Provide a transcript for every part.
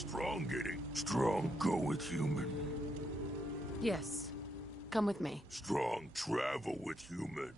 Strong getting. Strong go with human. Yes. Come with me. Strong travel with human.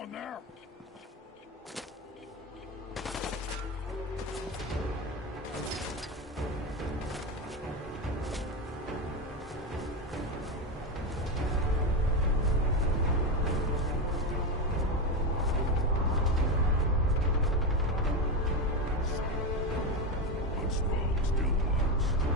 Someone there? What's wrong, still watch?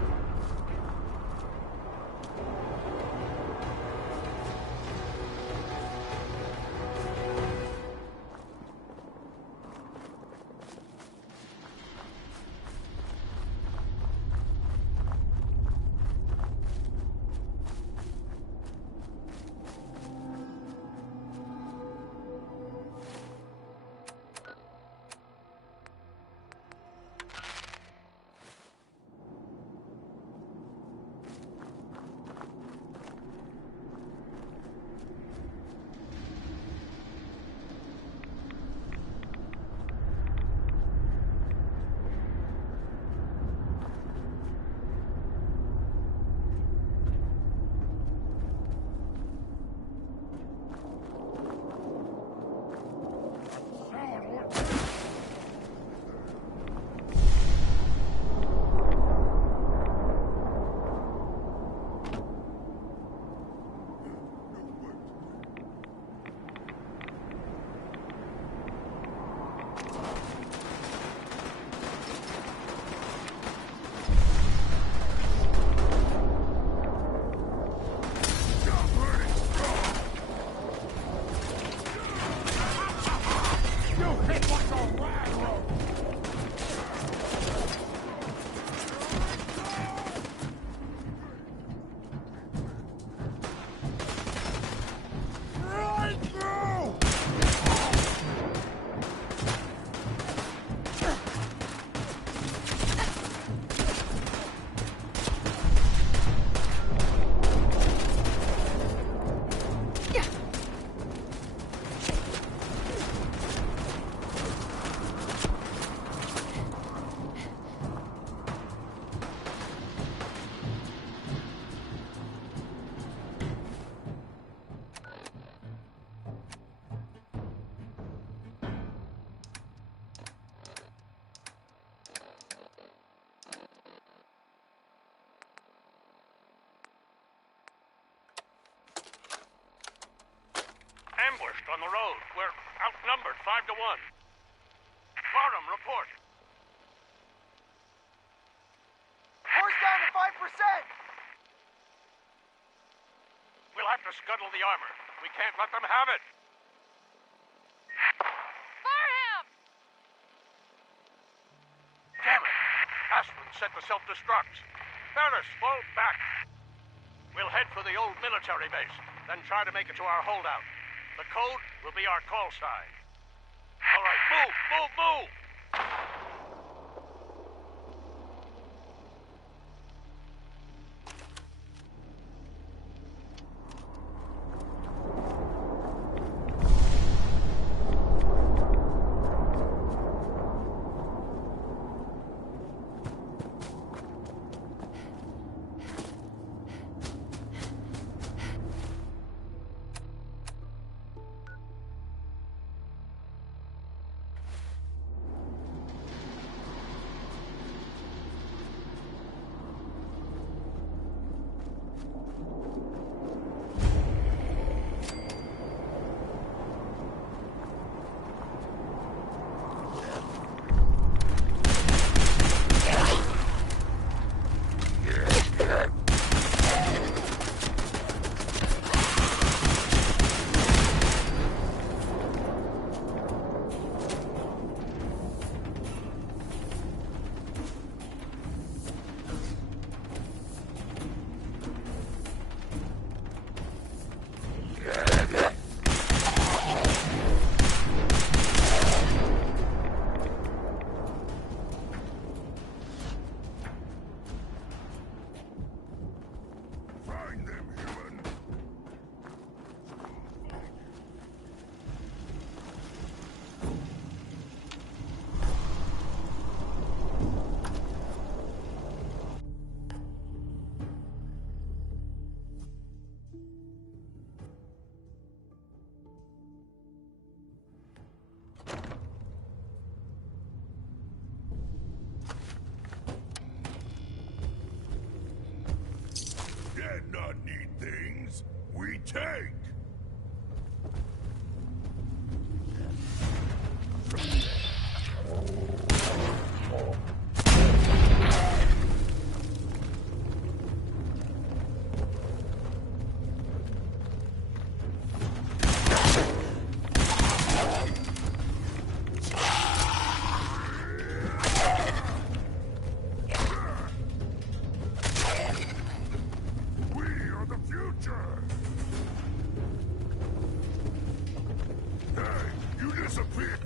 Ambushed on the road. We're outnumbered 5 to 1. Barham, report. Horse down to 5%! We'll have to scuttle the armor. We can't let them have it. Barham! Damn it. Aspen set the self-destructs. Ferris, fall back. We'll head for the old military base, then try to make it to our holdout. The code will be our call sign. All right, move, move, move! not need things, we take! Disappear!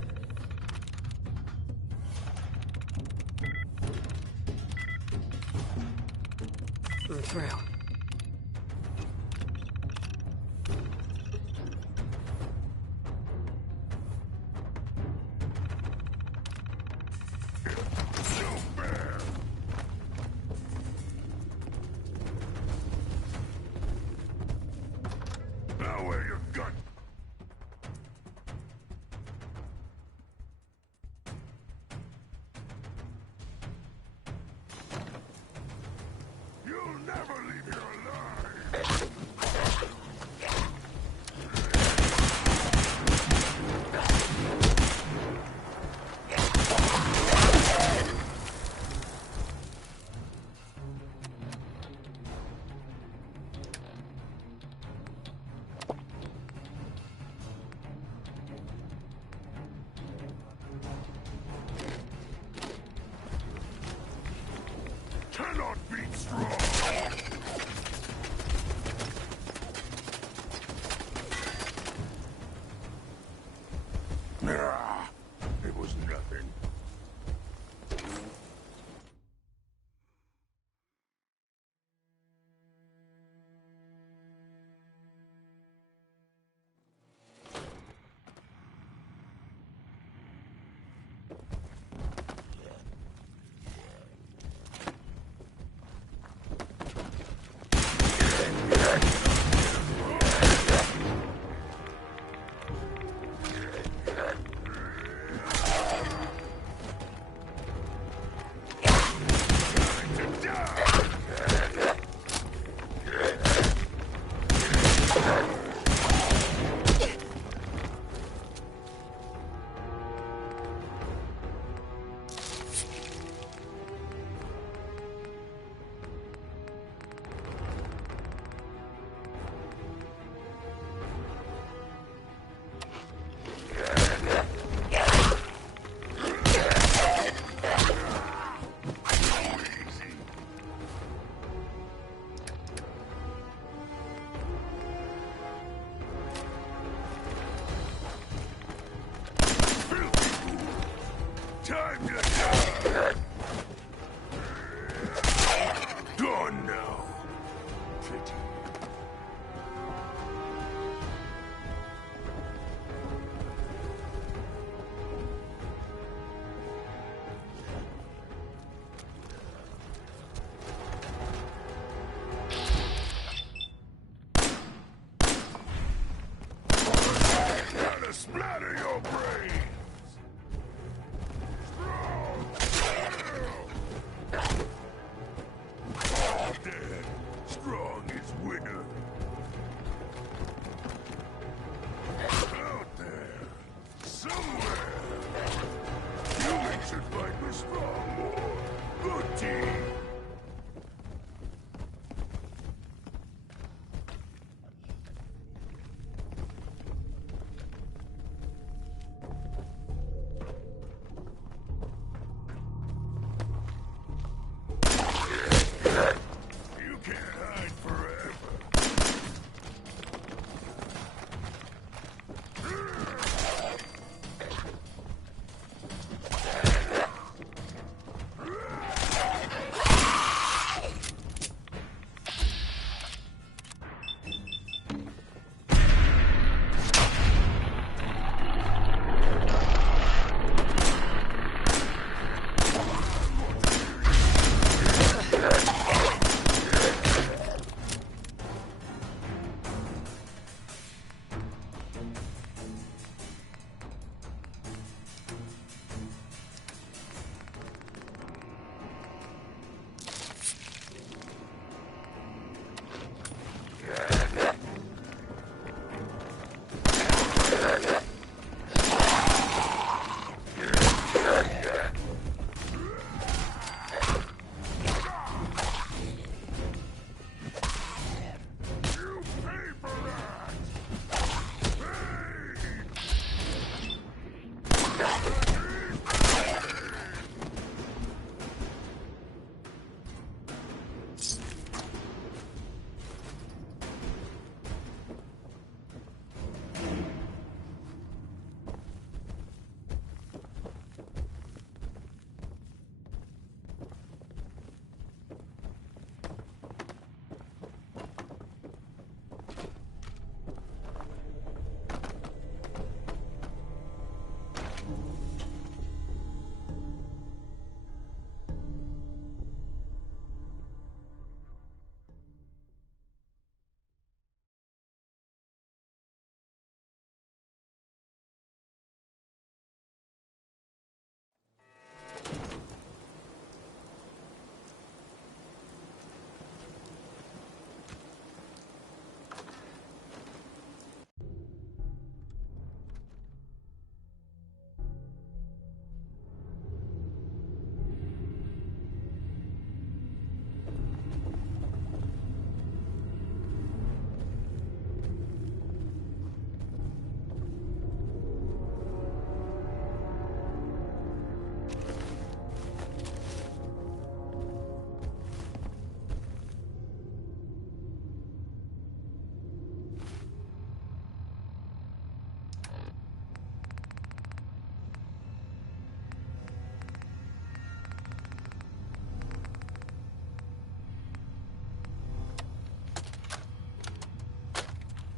I'm through. No fair! Now where you got? You'll never leave here alive! Cannot beat strong! Nah, it was nothing.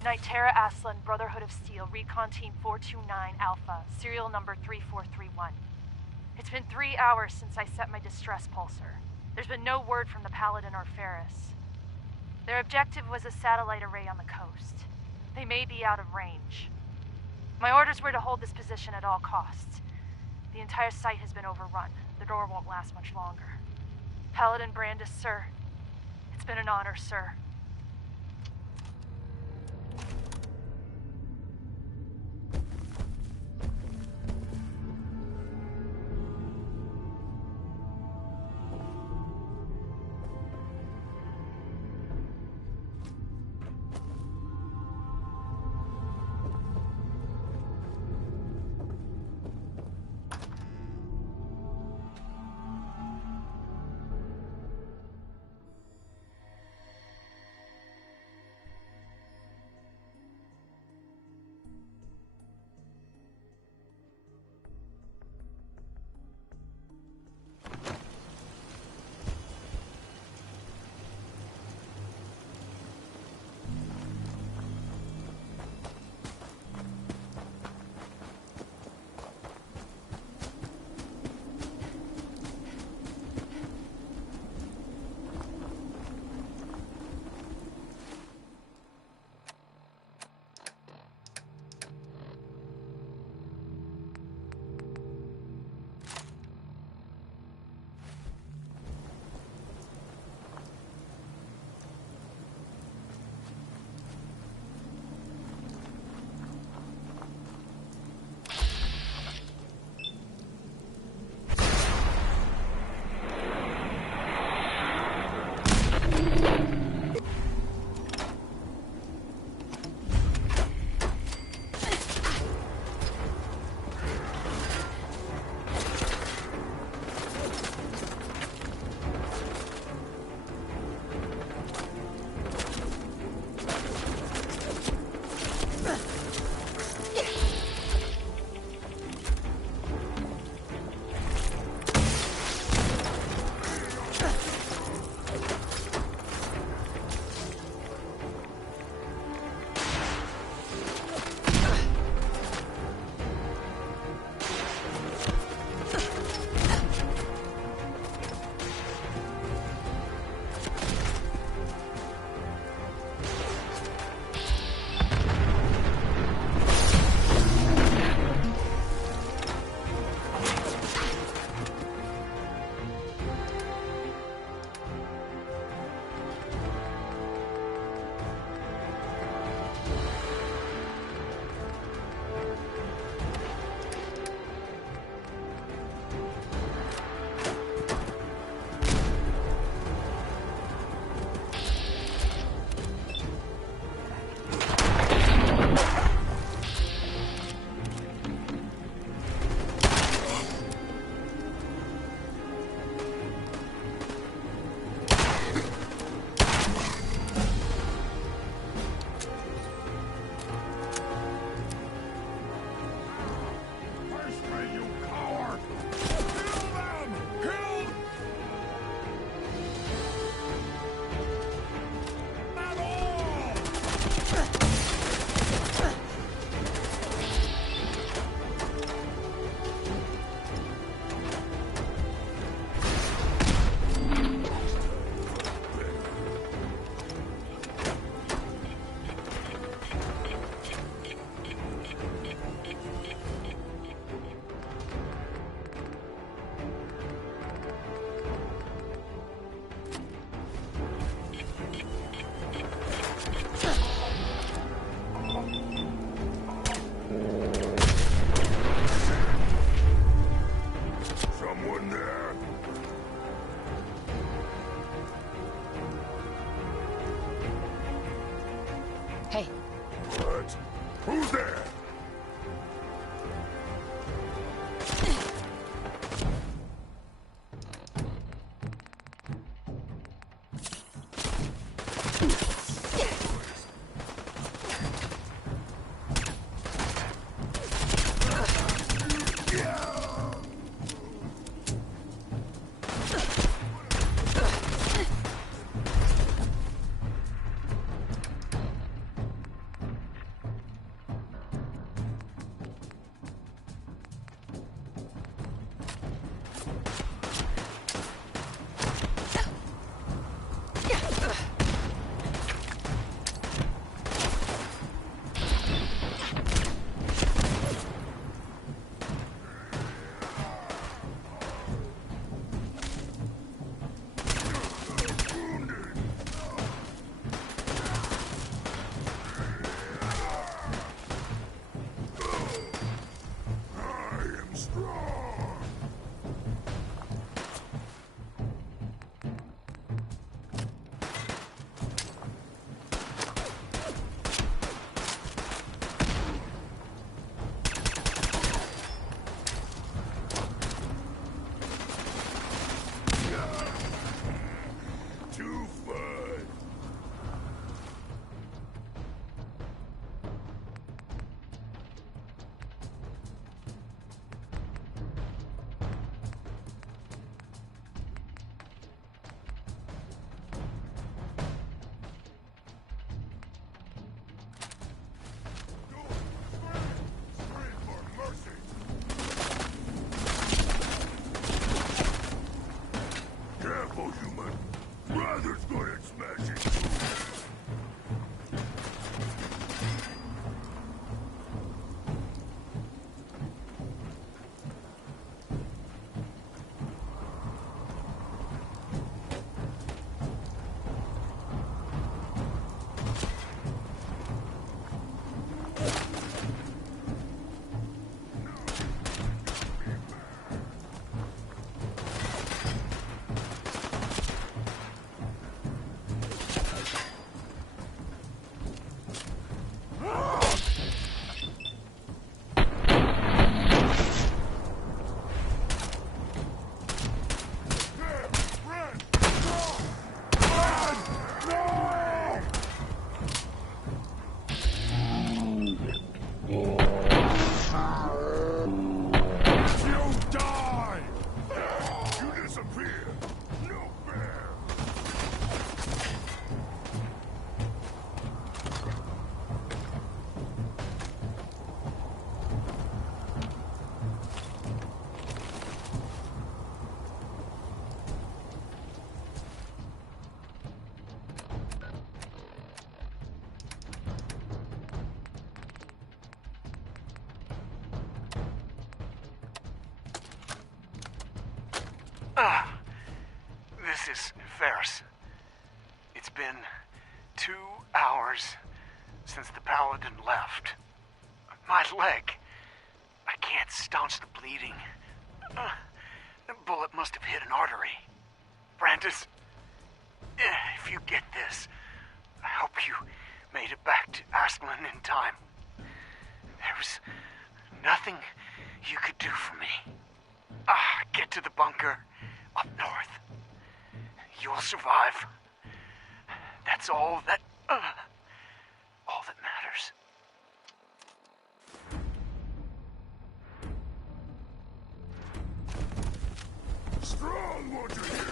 Nitera Aslan, Brotherhood of Steel, Recon Team 429 Alpha, serial number 3431. It's been 3 hours since I set my distress pulsar. There's been no word from the Paladin or Ferris. Their objective was a satellite array on the coast. They may be out of range. My orders were to hold this position at all costs. The entire site has been overrun. The door won't last much longer. Paladin Brandis, sir. It's been an honor, sir. Hey. What? Who's there? careful, human. Rather's good at smashing through. This is Ferris. It's been 2 hours since the Paladin left. My leg. I can't staunch the bleeding. The bullet must have hit an artery. Brandis, if you get this, I hope you made it back to Asplin in time. There was nothing you could do for me. Get to the bunker up north. You'll survive. That's all that matters. Strong want to hear you.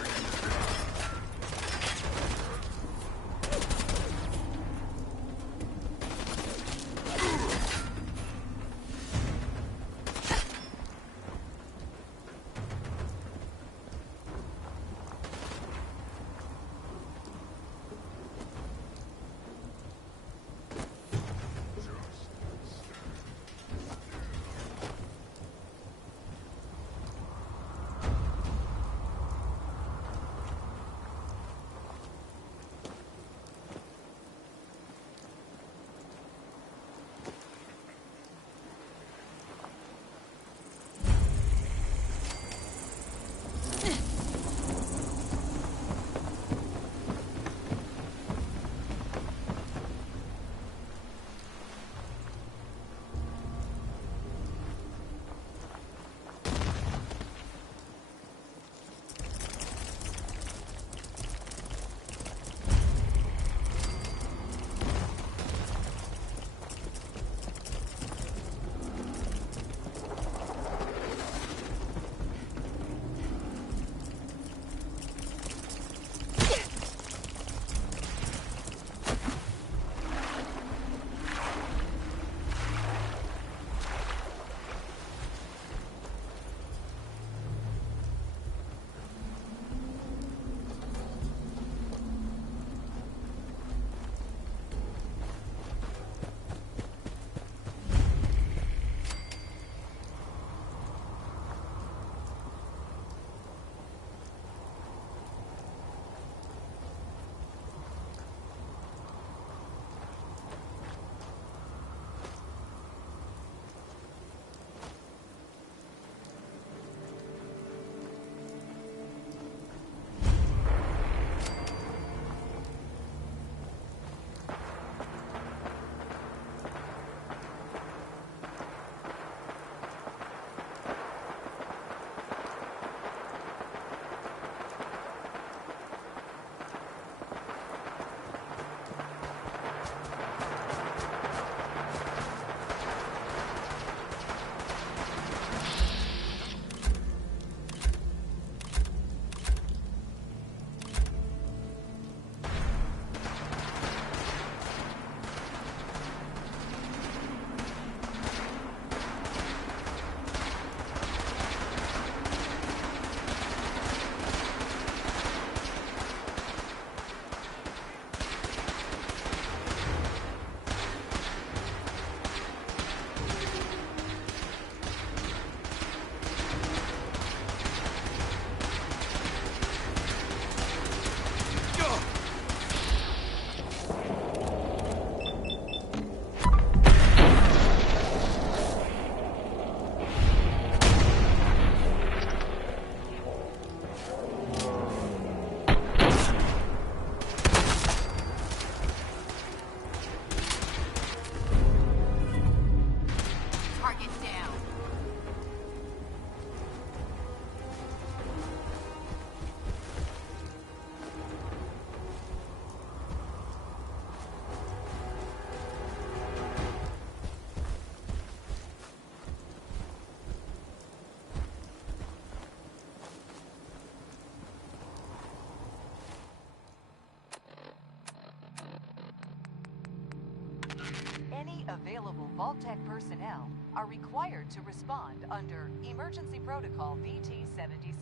available Vault-Tec personnel are required to respond under Emergency Protocol VT-76.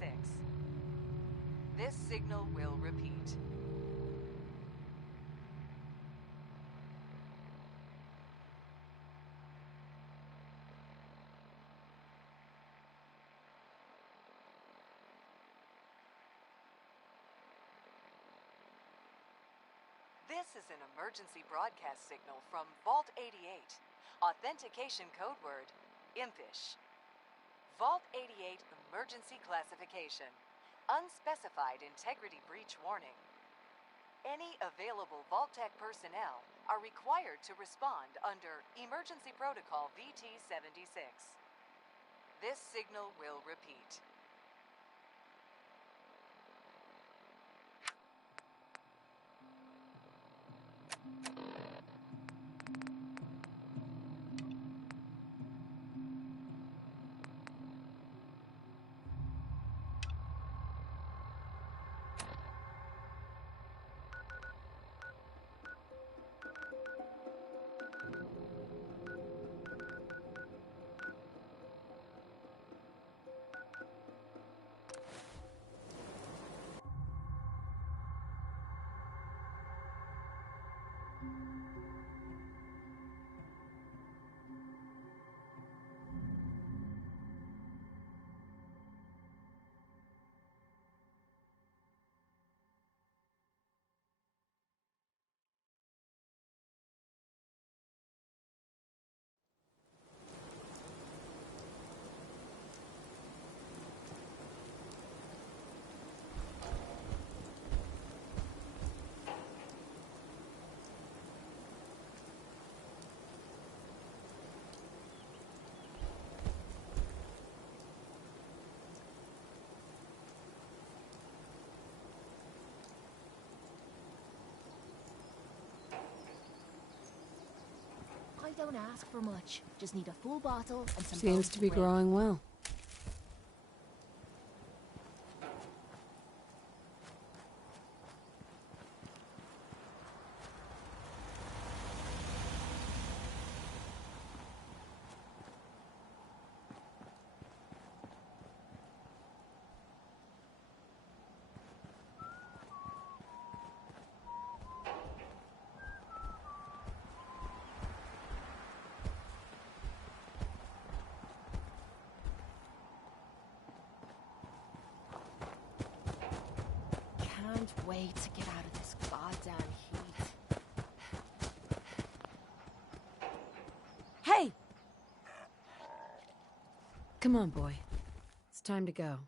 This signal will repeat. This is an emergency broadcast signal from Vault 88. Authentication code word, impish. Vault 88 emergency classification. Unspecified integrity breach warning. Any available Vault-Tec personnel are required to respond under Emergency Protocol VT-76. This signal will repeat. I don't ask for much. Just need a full bottle and some Seems bones to be bread. growing well. Can't wait to get out of this goddamn heat. Hey! Come on, boy. It's time to go.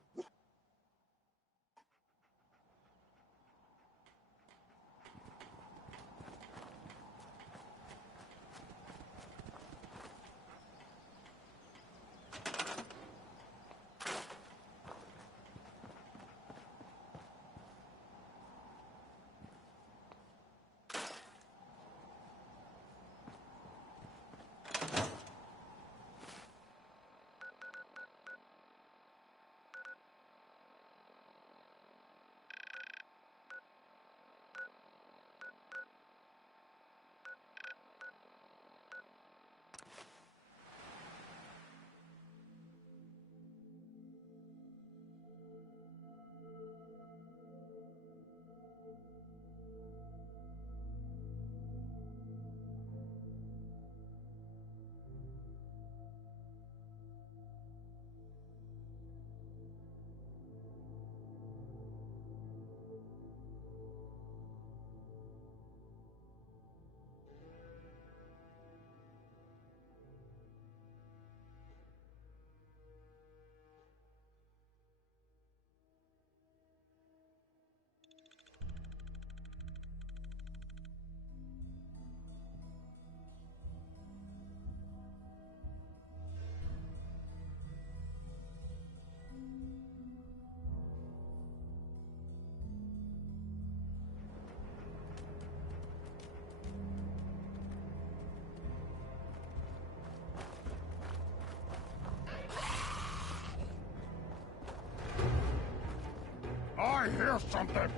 I hear something!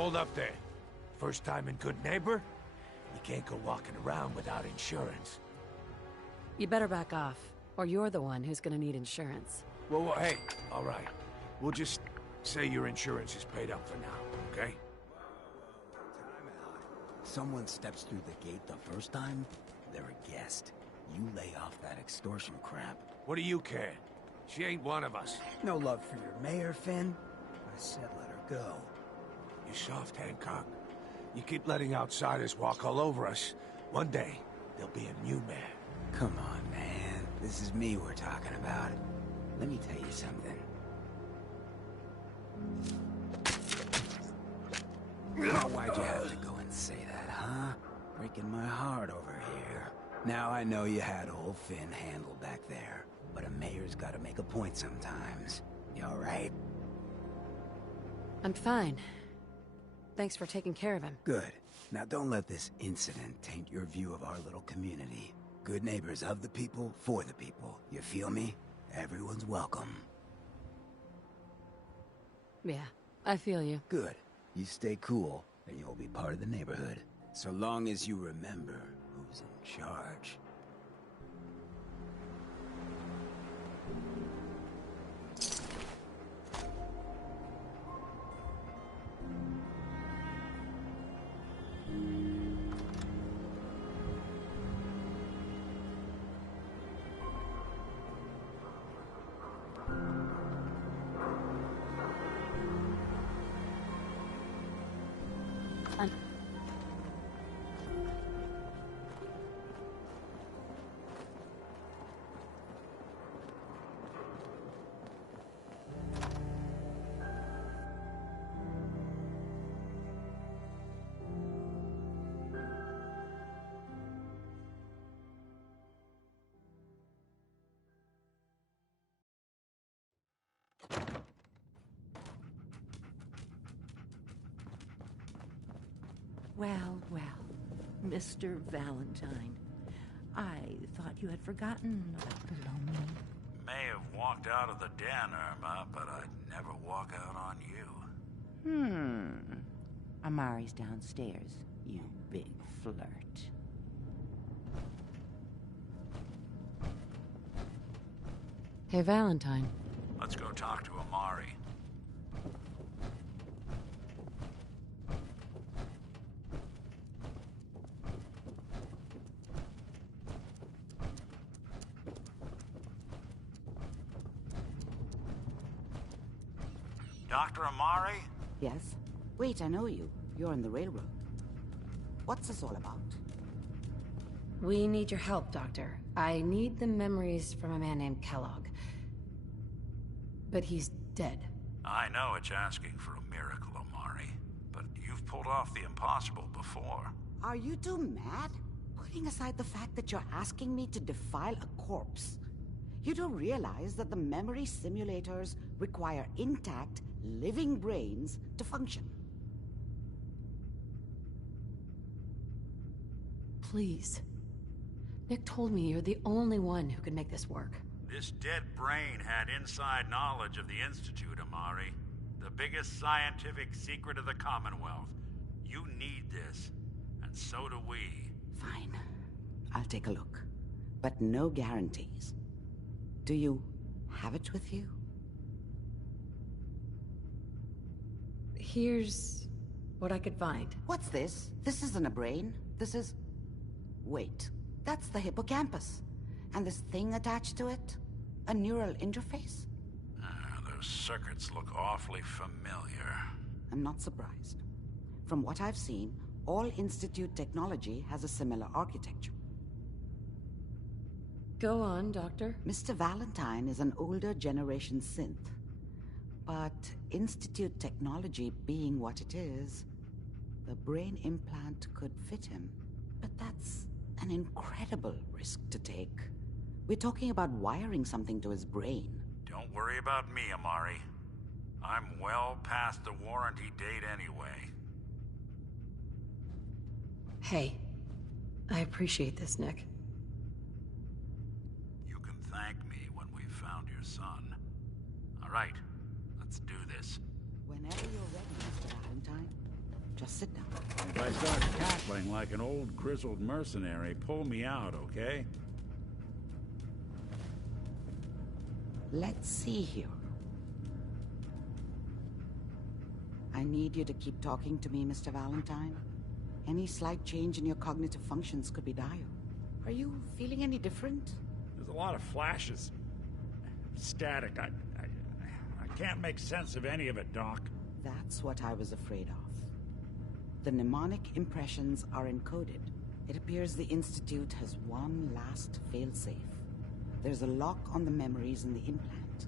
Hold up there. First time in Goodneighbor? You can't go walking around without insurance. You better back off, or you're the one who's gonna need insurance. Well, hey, all right. We'll just say your insurance is paid up for now, okay? Time out. Someone steps through the gate the first time, they're a guest. You lay off that extortion crap. What do you care? She ain't one of us. No love for your mayor, Finn? I said let her go. You soft, Hancock. You keep letting outsiders walk all over us. One day, there'll be a new mayor. Come on, man. This is me we're talking about. Let me tell you something. Now, why'd you have to go and say that, huh? Breaking my heart over here. Now I know you had old Finn handled back there, but a mayor's gotta make a point sometimes. You alright? I'm fine. Thanks for taking care of him. Good. Now don't let this incident taint your view of our little community. Good neighbors of the people, for the people. You feel me? Everyone's welcome. Yeah, I feel you. Good. You stay cool, and you'll be part of the neighborhood. So long as you remember who's in charge. Well, well, Mr. Valentine. I thought you had forgotten about the lonely. May have walked out of the den, Irma, but I'd never walk out on you. Amari's downstairs, you big flirt. Hey, Valentine. Let's go talk to Amari. Dr. Amari? Yes? Wait, I know you. You're on the railroad. What's this all about? We need your help, Doctor. I need the memories from a man named Kellogg. But he's dead. I know it's asking for a miracle, Amari, but you've pulled off the impossible before. Are you two mad? Putting aside the fact that you're asking me to defile a corpse, you do realize that the memory simulators require intact, living brains to function. Please. Nick told me you're the only one who can make this work. This dead brain had inside knowledge of the Institute, Amari. The biggest scientific secret of the Commonwealth. You need this, and so do we. Fine. I'll take a look. But no guarantees. Do you have it with you? Here's what I could find. What's this? This isn't a brain. This is... Wait. That's the hippocampus. And this thing attached to it? A neural interface? Those circuits look awfully familiar. I'm not surprised. From what I've seen, all Institute technology has a similar architecture. Go on, Doctor. Mr. Valentine is an older generation synth. But Institute technology being what it is, the brain implant could fit him. But that's an incredible risk to take. We're talking about wiring something to his brain. Don't worry about me, Amari. I'm well past the warranty date anyway. Hey, I appreciate this, Nick. You can thank me when we've found your son. All right, let's do this. Whenever you're ready, Mr. Valentine. Just sit down. If I start cackling like an old grizzled mercenary, pull me out, okay? Let's see here. I need you to keep talking to me, Mr. Valentine. Any slight change in your cognitive functions could be dire. Are you feeling any different? There's a lot of flashes. Static. I can't make sense of any of it, Doc. That's what I was afraid of. The mnemonic impressions are encoded. It appears the Institute has one last failsafe. There's a lock on the memories in the implant.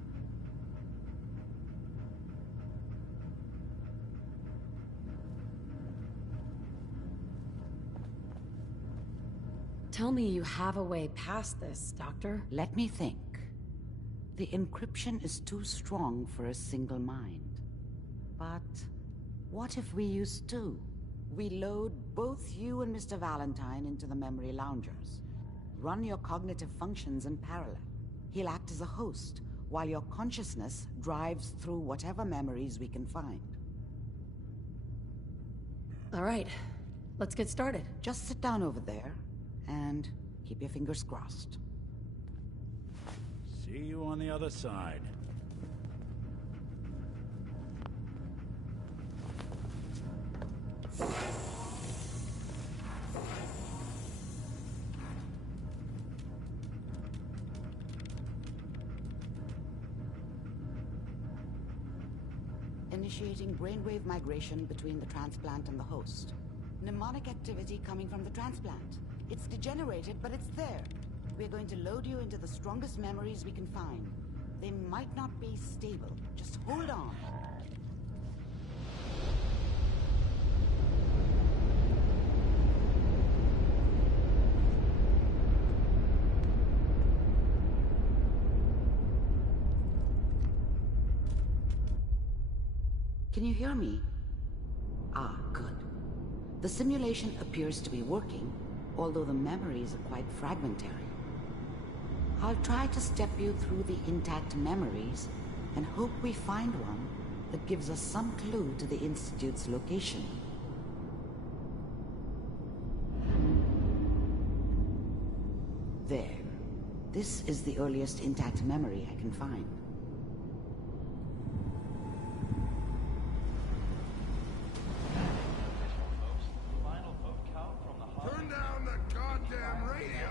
Tell me you have a way past this, Doctor. Let me think. The encryption is too strong for a single mind. But what if we use two? We load both you and Mr. Valentine into the memory loungers. Run your cognitive functions in parallel. He'll act as a host, while your consciousness drives through whatever memories we can find. All right, let's get started. Just sit down over there, and keep your fingers crossed. See you on the other side. Initiating brainwave migration between the transplant and the host. Mnemonic activity coming from the transplant. It's degenerated, but it's there. We're going to load you into the strongest memories we can find. They might not be stable. Just hold on. Can you hear me? Ah, good. The simulation appears to be working, although the memories are quite fragmentary. I'll try to step you through the intact memories and hope we find one that gives us some clue to the Institute's location. There. This is the earliest intact memory I can find. Turn down the goddamn radio!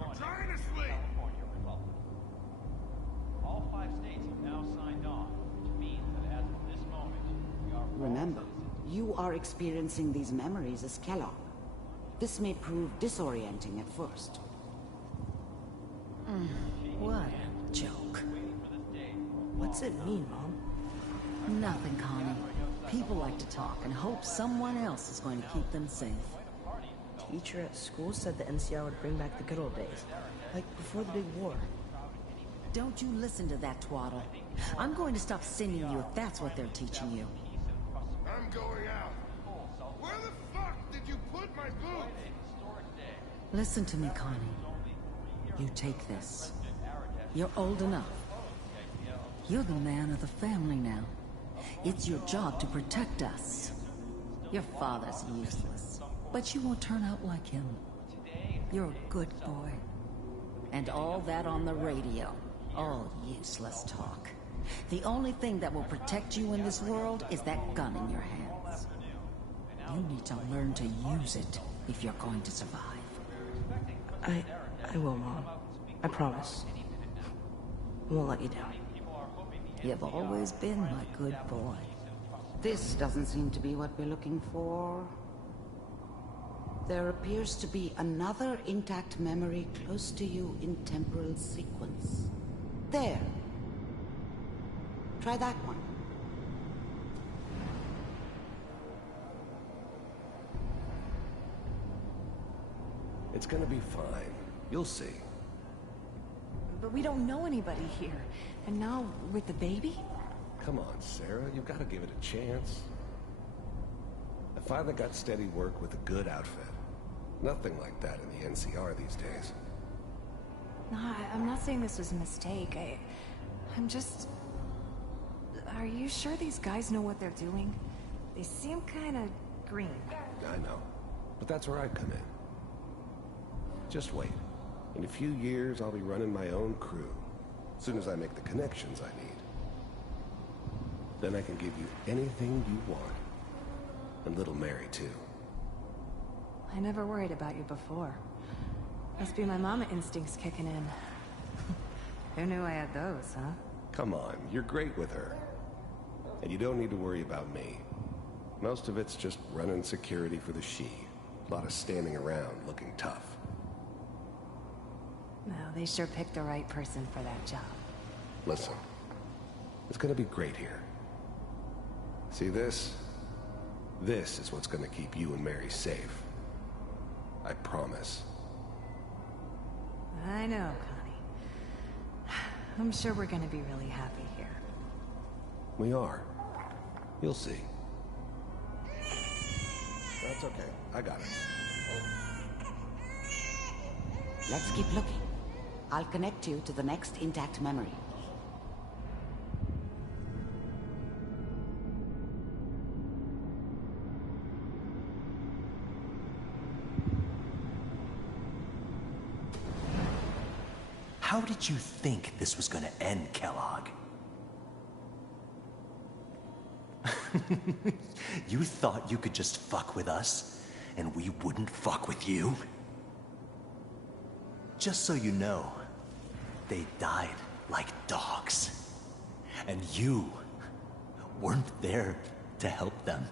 I'm trying to sleep! All 5 states have now signed on, which means that as of this moment, we are... Remember, you are experiencing these memories as Kellogg. This may prove disorienting at first. What a joke. What's it mean, Mom? Nothing, Connie. People like to talk and hope someone else is going to keep them safe. Teacher at school said the NCR would bring back the good old days, like before the big war. Don't you listen to that twaddle. I'm going to stop sending you if that's what they're teaching you. I'm going out. Where the fuck did you put my boots? Listen to me, Connie. You take this. You're old enough. You're the man of the family now. It's your job to protect us. Your father's useless, but you won't turn out like him. You're a good boy. And all that on the radio, all useless talk. The only thing that will protect you in this world is that gun in your hands. You need to learn to use it if you're going to survive. I will, Mom. I promise. I won't let you down. You've always been my good boy. This doesn't seem to be what we're looking for. There appears to be another intact memory close to you in temporal sequence. There. Try that one. It's gonna be fine. You'll see. But we don't know anybody here. And now, with the baby? Come on, Sarah. You've got to give it a chance. I finally got steady work with a good outfit. Nothing like that in the NCR these days. No, I'm not saying this was a mistake. I'm just... Are you sure these guys know what they're doing? They seem kinda green. I know. But that's where I come in. Just wait. In a few years, I'll be running my own crew. As soon as I make the connections I need. Then I can give you anything you want. And little Mary, too. I never worried about you before. Must be my mama instincts kicking in. Who knew I had those, huh? Come on, you're great with her. And you don't need to worry about me. Most of it's just running security for the she. A lot of standing around looking tough. No, they sure picked the right person for that job. Listen, it's gonna be great here. See this? This is what's gonna keep you and Mary safe. I promise. I know, Connie. I'm sure we're gonna be really happy here. We are. You'll see. That's okay. I got it. Let's keep looking. I'll connect you to the next intact memory. How did you think this was gonna end, Kellogg? You thought you could just fuck with us, and we wouldn't fuck with you? Just so you know, they died like dogs. And you weren't there to help them.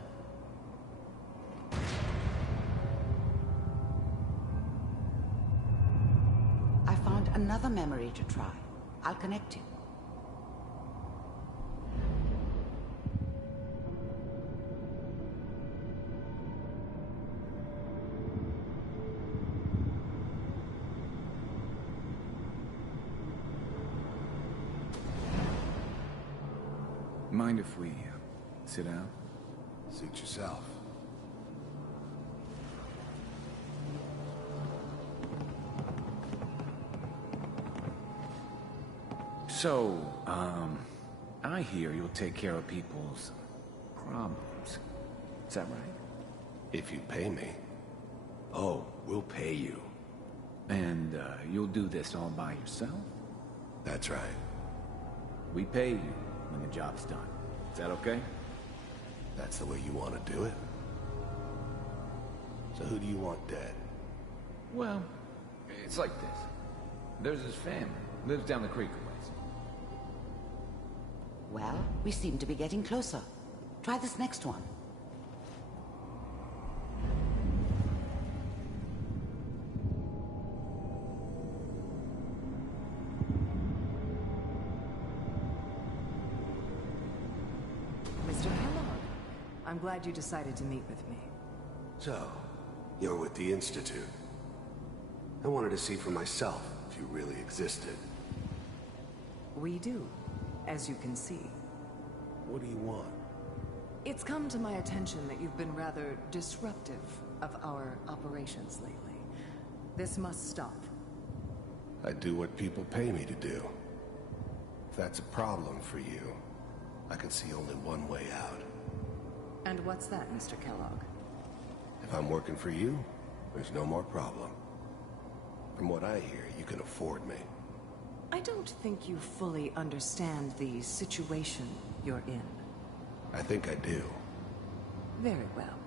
I found another memory to try. I'll connect you. Mind if we sit down? Suit yourself. So, I hear you'll take care of people's problems. Is that right? If you pay me. Oh, we'll pay you. And, you'll do this all by yourself? That's right. We pay you when the job's done. Is that okay? That's the way you want to do it? So who do you want dead? Well, it's like this. There's his family. Lives down the creek a ways. Well, we seem to be getting closer. Try this next one. Mr. Kellogg, I'm glad you decided to meet with me. So, you're with the Institute. I wanted to see for myself if you really existed. We do, as you can see. What do you want? It's come to my attention that you've been rather disruptive of our operations lately. This must stop. I do what people pay me to do. If that's a problem for you, I can see only one way out. And what's that, Mr. Kellogg? If I'm working for you, there's no more problem. From what I hear, you can afford me. I don't think you fully understand the situation you're in. I think I do. Very well.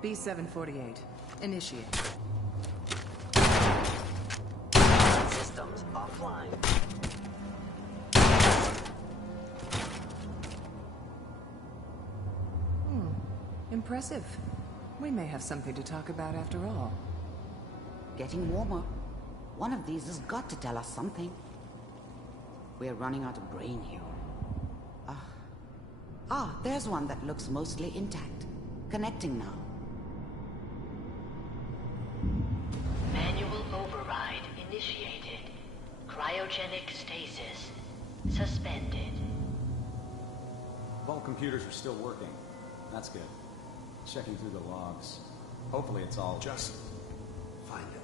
B-748, initiate. Systems offline. Impressive. We may have something to talk about after all. Getting warmer. One of these has got to tell us something. We're running out of brain here. There's one that looks mostly intact. Connecting now. Manual override initiated. Cryogenic stasis suspended. Vault computers are still working. That's good. Checking through the logs. Hopefully it's all... Just find it.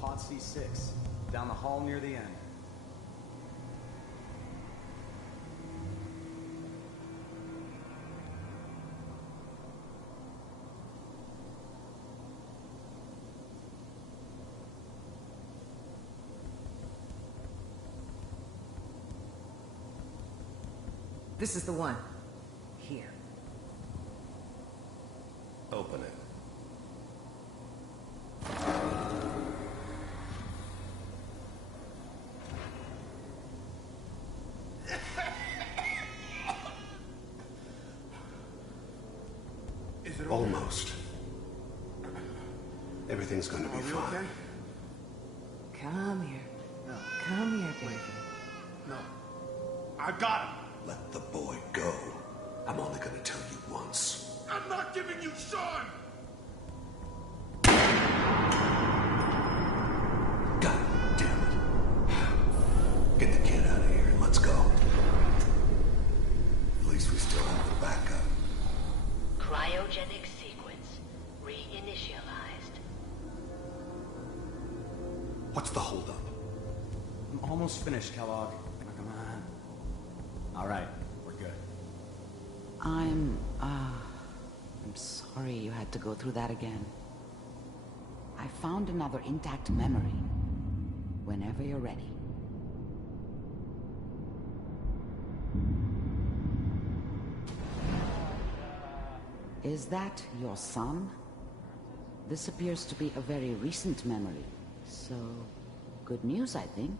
Pod C6. Down the hall near the end. This is the one. Here. Open it. Almost. Everything's gonna be fine. Okay? Come here. No. Come here, baby. No. I got him. Let the boy go. I'm only gonna tell you once. I'm not giving you Sean! God damn it. Get the kid out of here and let's go. At least we still have the backup. Cryogenic sequence reinitialized. What's the holdup? I'm almost finished, Kellogg. Come on. All right, we're good. I'm sorry you had to go through that again. I found another intact memory. Whenever you're ready. Is that your son? This appears to be a very recent memory. So, good news, I think.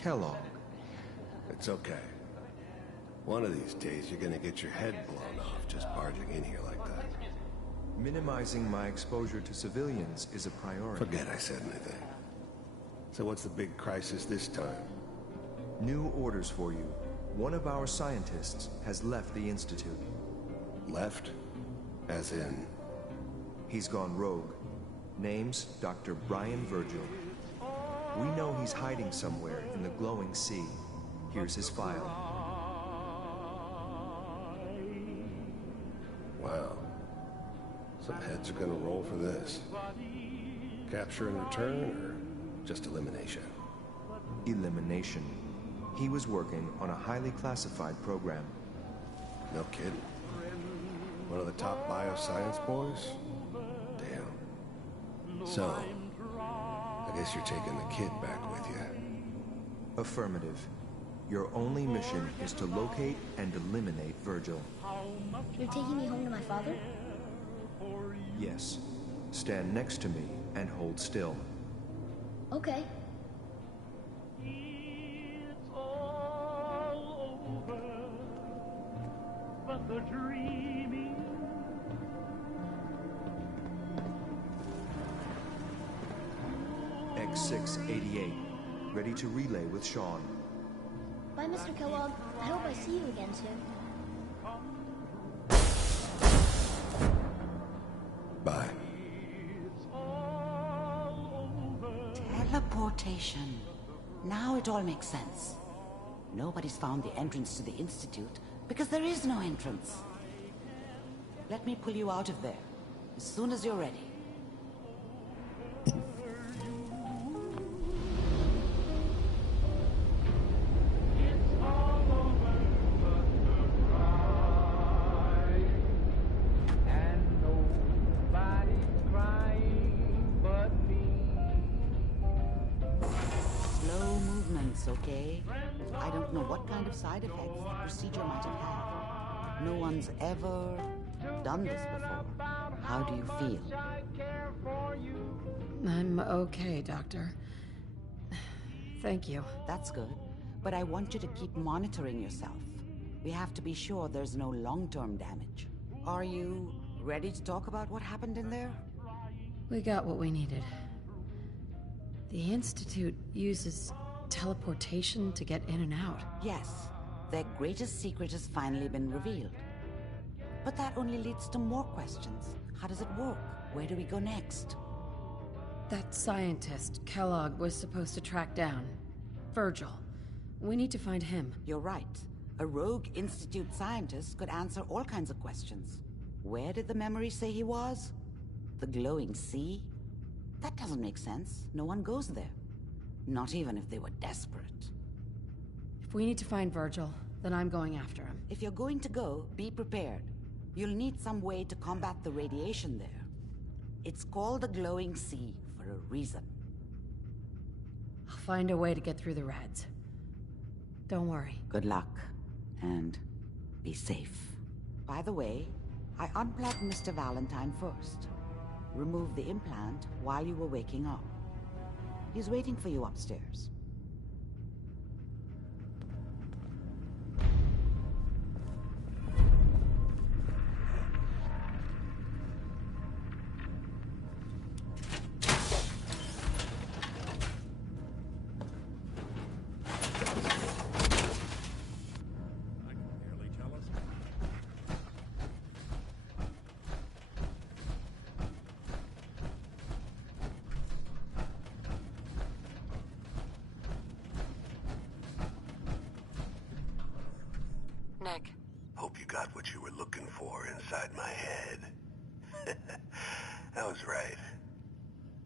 Kellogg. It's okay. One of these days, you're gonna get your head blown off just barging in here like that. Minimizing my exposure to civilians is a priority. Forget I said anything. So what's the big crisis this time? New orders for you. One of our scientists has left the Institute. Left? As in? He's gone rogue. Name's Dr. Brian Virgil. We know he's hiding somewhere in the glowing sea. Here's his file. Wow. Some heads are gonna roll for this. Capture and return, or just elimination? Elimination. He was working on a highly classified program. No kidding. One of the top bioscience boys? Damn. So, I guess you're taking the kid back with you. Affirmative. Your only mission is to locate and eliminate Virgil. You're taking me home to my father? Yes. Stand next to me and hold still. Okay. X688. Ready to relay with Sean. Bye, Mr. Kellogg. I hope I see you again soon. Bye. Teleportation. Now it all makes sense. Nobody's found the entrance to the Institute because there is no entrance. Let me pull you out of there as soon as you're ready. Okay? I don't know what kind of side effects the procedure might have had. No one's ever done this before. How do you feel? I'm okay, Doctor. Thank you. That's good. But I want you to keep monitoring yourself. We have to be sure there's no long-term damage. Are you ready to talk about what happened in there? We got what we needed. The Institute uses teleportation to get in and out. Yes. Their greatest secret has finally been revealed. But that only leads to more questions. How does it work? Where do we go next? That scientist, Kellogg, was supposed to track down. Virgil. We need to find him. You're right. A rogue Institute scientist could answer all kinds of questions. Where did the memory say he was? The glowing sea? That doesn't make sense. No one goes there. Not even if they were desperate. If we need to find Virgil, then I'm going after him. If you're going to go, be prepared. You'll need some way to combat the radiation there. It's called the glowing sea for a reason. I'll find a way to get through the reds. Don't worry. Good luck, and be safe. By the way, I unplugged Mr. Valentine first. Removed the implant while you were waking up. He's waiting for you upstairs. Nick. Hope you got what you were looking for inside my head. I was right.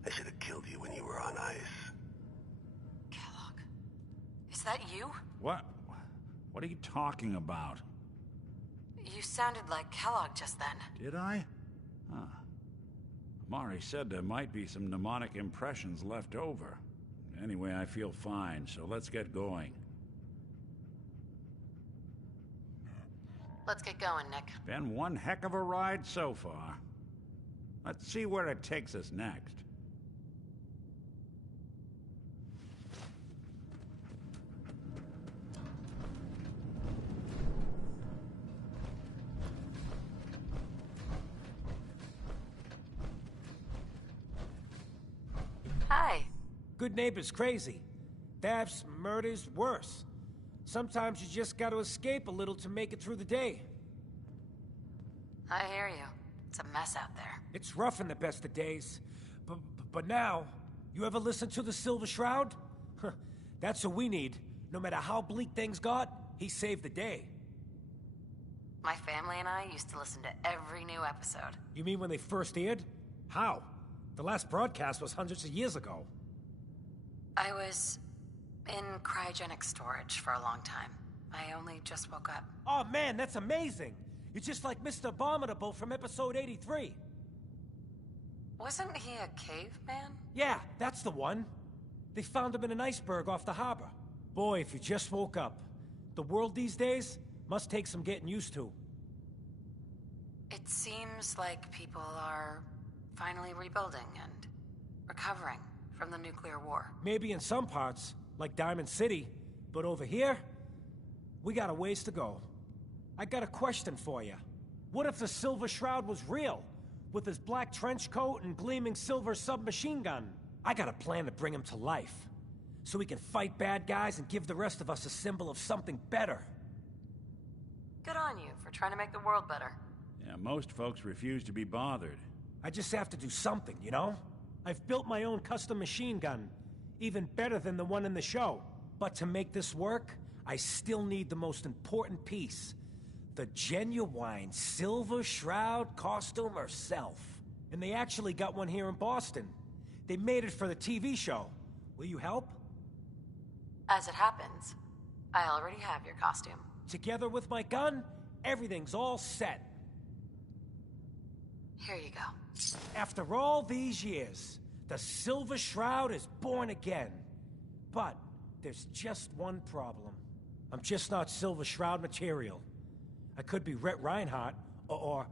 I should have killed you when you were on ice. Kellogg. Is that you? What? What are you talking about? You sounded like Kellogg just then. Did I? Huh. Amari said there might be some mnemonic impressions left over. Anyway, I feel fine, so let's get going. Let's get going, Nick. Been one heck of a ride so far. Let's see where it takes us next. Hi. Goodneighbor's crazy. Thefts, murders, worse. Sometimes you just gotta escape a little to make it through the day. I hear you. It's a mess out there. It's rough in the best of days. But now, you ever listen to the Silver Shroud? That's what we need. No matter how bleak things got, he saved the day. My family and I used to listen to every new episode. You mean when they first aired? How? The last broadcast was hundreds of years ago. I was in cryogenic storage for a long time. I only just woke up. Oh man, that's amazing! You're just like Mr. Abominable from episode 83. Wasn't he a caveman? Yeah, that's the one. They found him in an iceberg off the harbor. Boy, if you just woke up. The world these days must take some getting used to. It seems like people are finally rebuilding and recovering from the nuclear war. Maybe in some parts, like Diamond City, but over here, we got a ways to go. I got a question for you. What if the Silver Shroud was real? With his black trench coat and gleaming silver submachine gun? I got a plan to bring him to life. So we can fight bad guys and give the rest of us a symbol of something better. Good on you for trying to make the world better. Yeah, most folks refuse to be bothered. I just have to do something, you know? I've built my own custom machine gun. Even better than the one in the show. But to make this work, I still need the most important piece. The genuine Silver Shroud costume herself. And they actually got one here in Boston. They made it for the TV show. Will you help? As it happens, I already have your costume. Together with my gun, everything's all set. Here you go. After all these years, the Silver Shroud is born again. But there's just one problem. I'm just not Silver Shroud material. I could be Rhett Reinhardt, or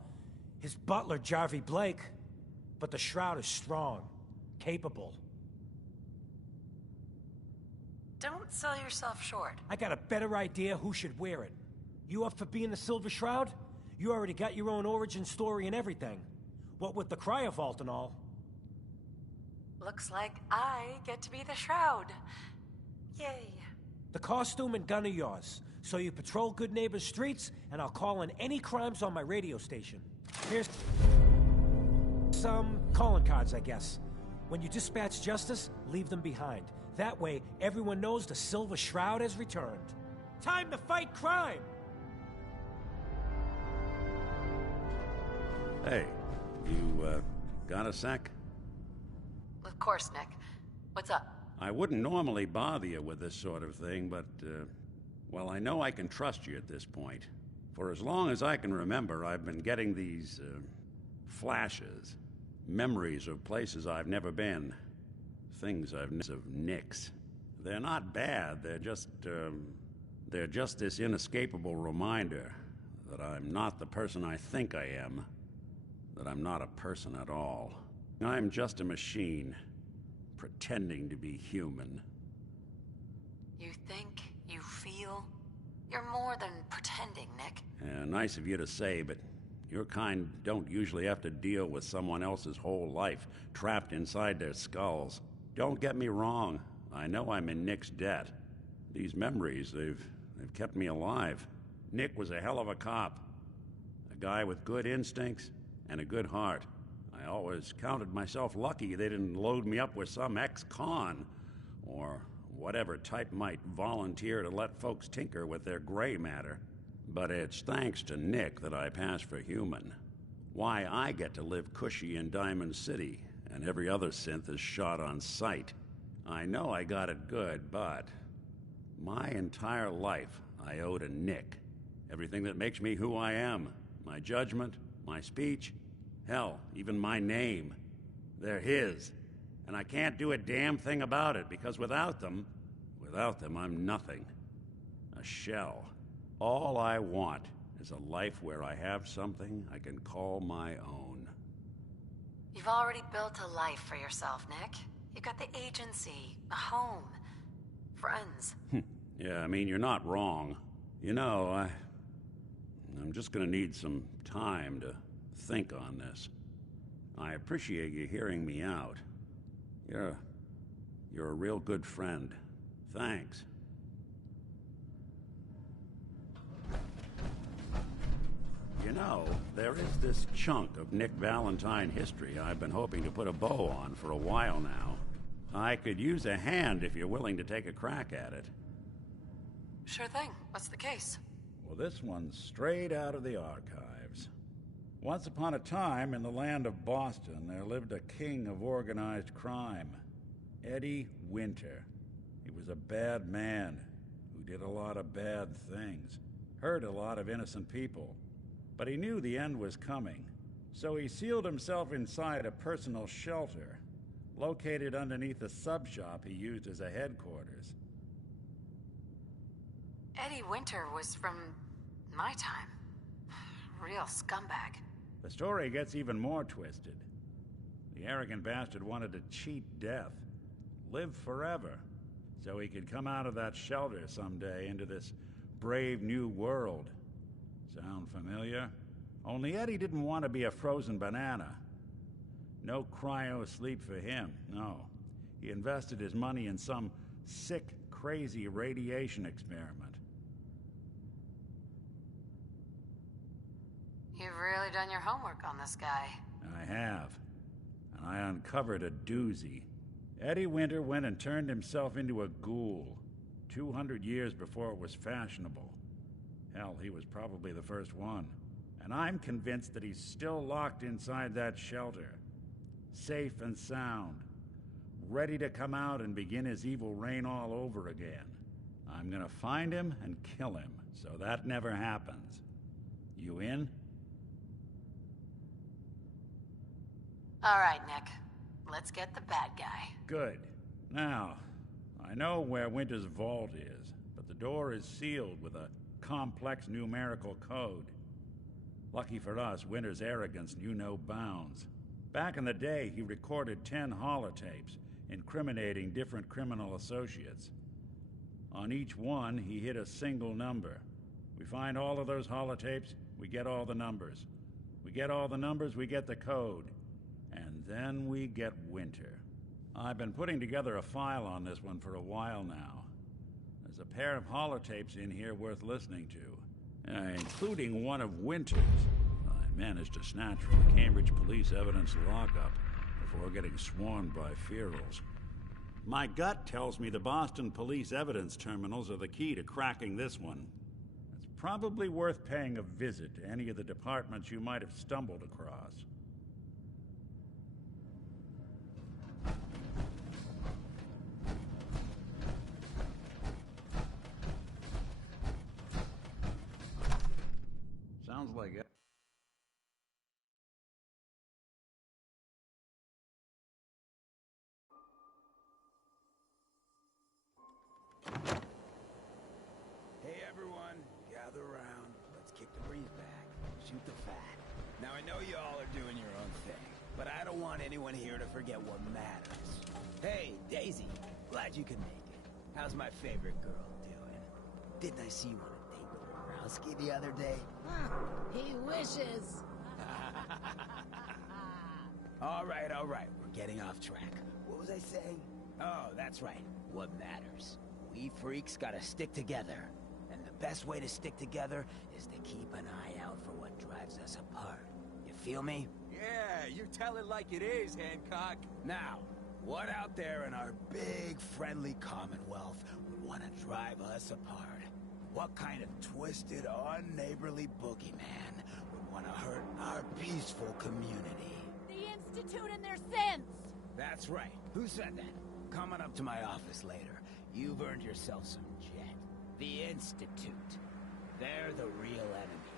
his butler, Jarvie Blake. But the Shroud is strong, capable. Don't sell yourself short. I got a better idea who should wear it. You up for being the Silver Shroud? You already got your own origin story and everything. What with the cryo vault and all. Looks like I get to be the Shroud. Yay. The costume and gun are yours. So you patrol Goodneighbor's streets, and I'll call in any crimes on my radio station. Here's some calling cards, I guess. When you dispatch justice, leave them behind. That way, everyone knows the Silver Shroud has returned. Time to fight crime! Hey, you, got a sec? Of course, Nick. What's up? I wouldn't normally bother you with this sort of thing, but, Well, I know I can trust you at this point. For as long as I can remember, I've been getting these, flashes. Memories of places I've never been. Things I've never of Nick's. They're not bad, they're just this inescapable reminder that I'm not the person I think I am. That I'm not a person at all. I'm just a machine, pretending to be human. You think, you feel, you're more than pretending, Nick. Yeah, nice of you to say, but your kind don't usually have to deal with someone else's whole life trapped inside their skulls. Don't get me wrong, I know I'm in Nick's debt. These memories, they've kept me alive. Nick was a hell of a cop. A guy with good instincts and a good heart. I always counted myself lucky they didn't load me up with some ex-con, or whatever type might volunteer to let folks tinker with their gray matter. But it's thanks to Nick that I pass for human. Why I get to live cushy in Diamond City, and every other synth is shot on sight. I know I got it good, but my entire life I owe to Nick. Everything that makes me who I am. My judgment, my speech, hell, even my name. They're his. And I can't do a damn thing about it, because without them, I'm nothing. A shell. All I want is a life where I have something I can call my own. You've already built a life for yourself, Nick. You've got the agency, a home, friends. Yeah, I mean, you're not wrong. You know, I'm just gonna need some time to think on this. I appreciate you hearing me out. You're a real good friend. Thanks. You know, there is this chunk of Nick Valentine history I've been hoping to put a bow on for a while now. I could use a hand if you're willing to take a crack at it. Sure thing. What's the case? Well, this one's straight out of the archives. Once upon a time, in the land of Boston, there lived a king of organized crime, Eddie Winter. He was a bad man who did a lot of bad things, hurt a lot of innocent people. But he knew the end was coming, so he sealed himself inside a personal shelter, located underneath a sub-shop he used as a headquarters. Eddie Winter was from my time. Real scumbag. The story gets even more twisted. The arrogant bastard wanted to cheat death, live forever, so he could come out of that shelter someday into this brave new world. Sound familiar? Only Eddie didn't want to be a frozen banana. No cryo sleep for him, no. He invested his money in some sick, crazy radiation experiment. You've really done your homework on this guy. I have. And I uncovered a doozy. Eddie Winter went and turned himself into a ghoul, 200 years before it was fashionable. Hell, he was probably the first one. And I'm convinced that he's still locked inside that shelter. Safe and sound. Ready to come out and begin his evil reign all over again. I'm gonna find him and kill him, so that never happens. You in? All right, Nick. Let's get the bad guy. Good. Now, I know where Winter's vault is, but the door is sealed with a complex numerical code. Lucky for us, Winter's arrogance knew no bounds. Back in the day, he recorded 10 holotapes, incriminating different criminal associates. On each one, he hit a single number. We find all of those holotapes, we get all the numbers. We get all the numbers, we get the code. And then we get Winter. I've been putting together a file on this one for a while now. There's a pair of holotapes in here worth listening to, including one of Winter's. I managed to snatch from the Cambridge Police evidence lockup before getting swarmed by ferals. My gut tells me the Boston Police evidence terminals are the key to cracking this one. It's probably worth paying a visit to any of the departments you might have stumbled across. Sounds like it. Hey everyone, gather around. Let's kick the breeze back. Shoot the fat. Now I know you all are doing your own thing, but I don't want anyone here to forget what matters. Hey, Daisy, glad you could make it. How's my favorite girl doing? Didn't I see you on a date with Rowski the other day? He wishes. All right, we're getting off track. What was I saying? Oh, that's right. What matters. We freaks gotta stick together. And the best way to stick together is to keep an eye out for what drives us apart. You feel me? Yeah, you tell it like it is, Hancock. Now, what out there in our big, friendly Commonwealth would want to drive us apart? What kind of twisted, unneighborly boogeyman would want to hurt our peaceful community? The Institute and their sins! That's right. Who said that? Coming up to my office later. You've earned yourself some jet. The Institute. They're the real enemy.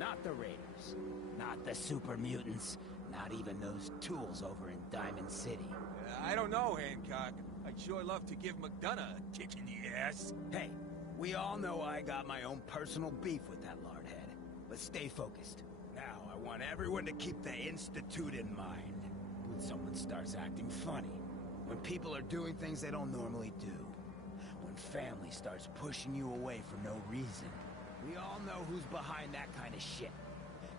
Not the Raiders. Not the super mutants. Not even those tools over in Diamond City. I don't know, Hancock. I'd sure love to give McDonough a kick in the ass. Hey, we all know I got my own personal beef with that lardhead. But stay focused. Now, I want everyone to keep the Institute in mind. When someone starts acting funny. When people are doing things they don't normally do. When family starts pushing you away for no reason. We all know who's behind that kind of shit.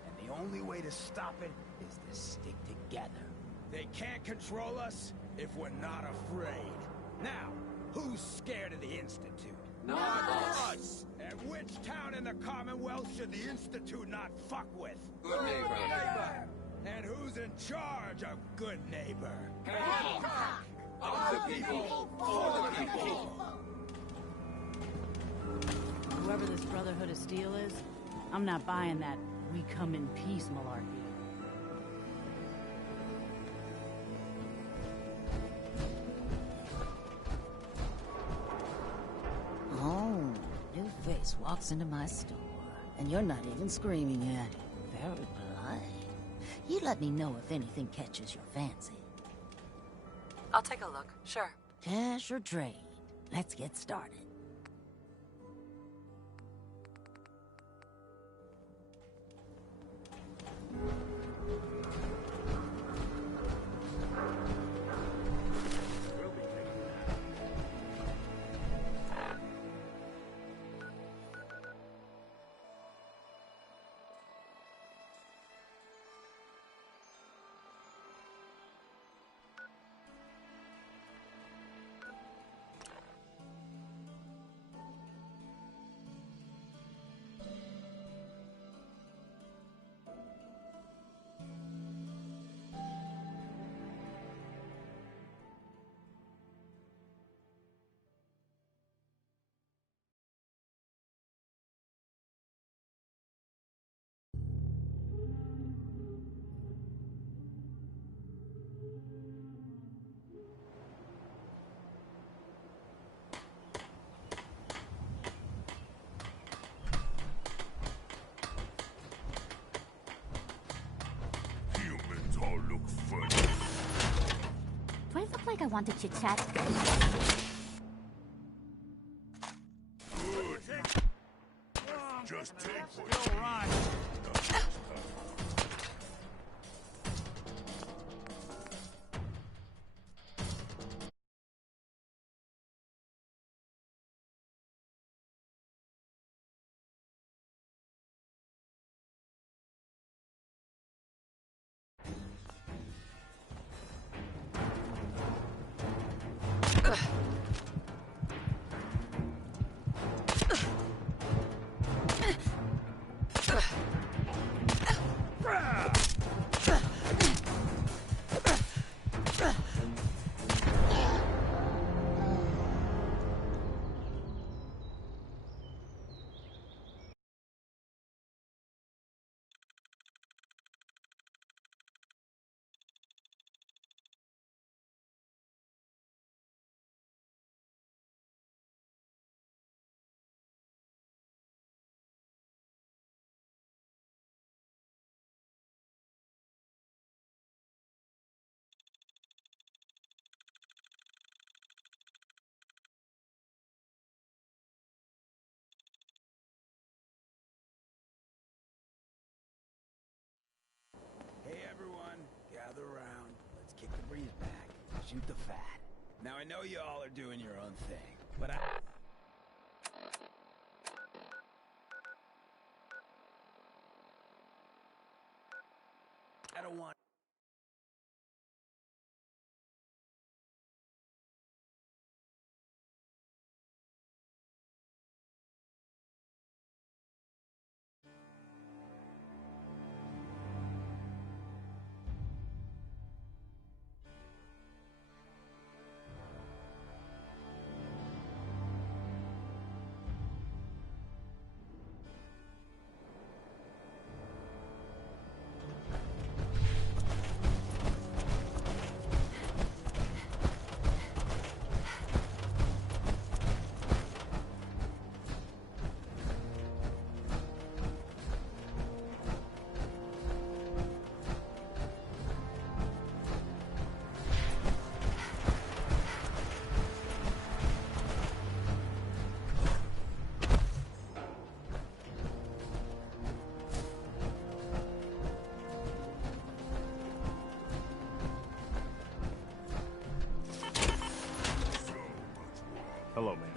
And the only way to stop it is to stick together. They can't control us if we're not afraid. Now, who's scared of the Institute? Not us! And which town in the Commonwealth should the Institute not fuck with? Goodneighbor! And who's in charge of Goodneighbor? Hancock! Of the people, for the people! Whoever this Brotherhood of Steel is, I'm not buying that we come in peace malarkey. Oh, new face walks into my store, and you're not even screaming yet. Very polite. You let me know if anything catches your fancy. I'll take a look, sure. Cash or trade? Let's get started. Look funny. Do I look like I want to chit-chat? Good. Just take what you need. shoot the fat. Now I know you all are doing your own thing, but I don't want... Hello, man.